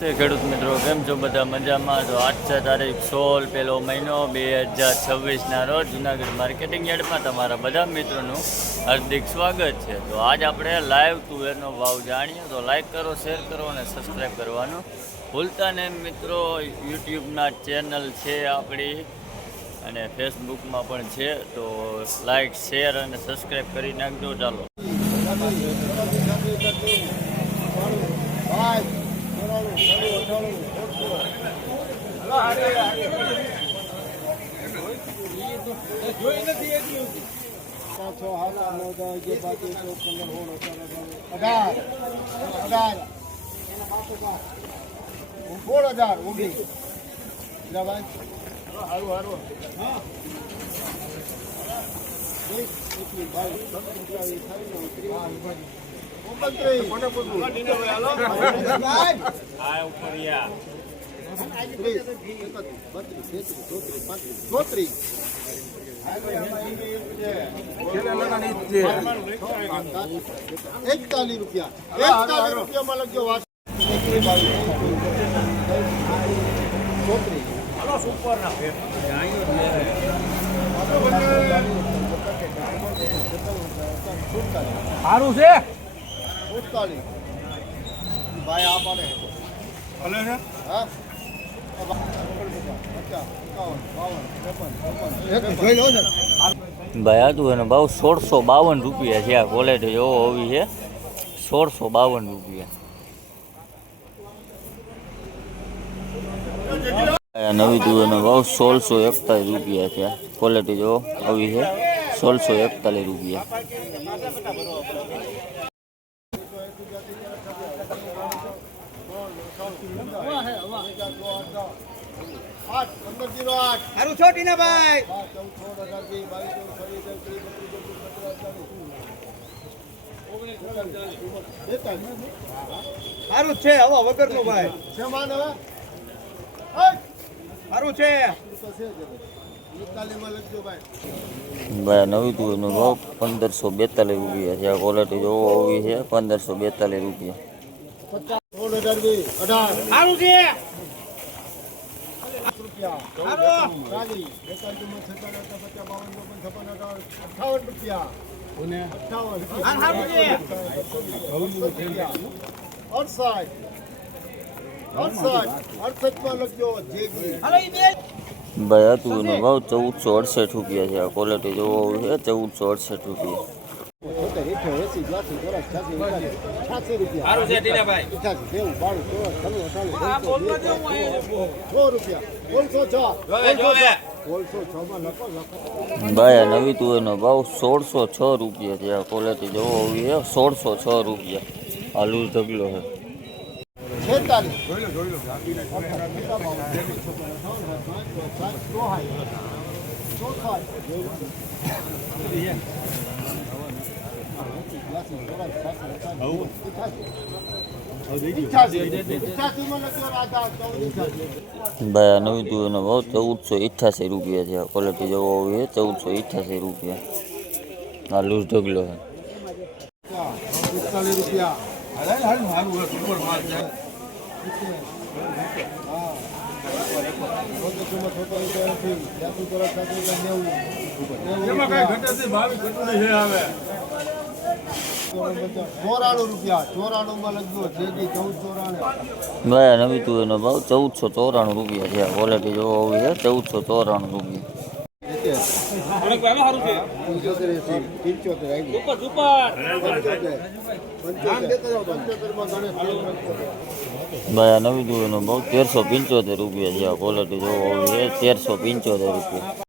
ખેડૂત મિત્રો કેમ છો બધા મજામાં? તો આજ છે તારીખ 16 પહેલો મહિનો 2026ના રોજ જુનાગઢ માર્કેટિંગ યાર્ડમાં તમારા બધા મિત્રોનું હાર્દિક સ્વાગત છે. તો આજ આપણે લાઈવ તુવેરનો ભાવ જાણીએ. તો લાઈક કરો, શેર કરો અને સબસ્ક્રાઈબ કરવાનું ભૂલતા નહીં મિત્રો. યુટ્યુબના ચેનલ છે આપણી અને ફેસબુકમાં પણ છે. તો લાઈક, શેર અને સબસ્ક્રાઈબ કરી નાખજો. ચાલો સારું છે ભાઈ આપને ભલે છે. હા ભાઈ આ તું એનો ભાવ 1652 રૂપિયા છે. આ ક્વોલિટી જોવો હોવી છે 1652 રૂપિયા. આ નવી તુવેરનો ભાવ 1641 રૂપિયા છે. ક્વોલિટી જોવો આવી છે 1641 રૂપિયા. સારું છો ટીનાભાઈ. સારું છે હવા વગરનું ભાઈ. સારું છે ભાઈ નવી તુવેરનો ભાવ 1542 રૂપિયા છે. આ ક્વોલિટી જોવો હોવી છે 1542 રૂપિયા. સારું છે. ભાઈ આ તુવેરનો ભાવ 1468 રૂપિયા છે. આ ક્વોલિટી જોવો હોવી છે 1468 રૂપિયા. સારું છે ટીનાભાઈ. ભાઈ આ નવી તુવેરનો ભાવ 1606 રૂપિયા છે. આ ક્વોલિટી જોવો હોવી છે 1606 રૂપિયા. આ લૂઝ ઢગલો છે. ભાઈ આ નવી તુવેરનો ભાવ 1488 રૂપિયા છે. આ ક્વોલિટી જોવો હોવી છે 1488 રૂપિયા. આ લૂઝ ઢગલો છે. ભાઈ નવી તુવેરનો ભાવ 1494 રૂપિયા છે. આ ક્વોલિટી જોવો હોવી છે 1494 રૂપિયા. ભાઈ નવી તુવેરનો ભાવ 1375 રૂપિયા છે. આ ક્વોલિટી જોવો હોવી છે 1375 રૂપિયા.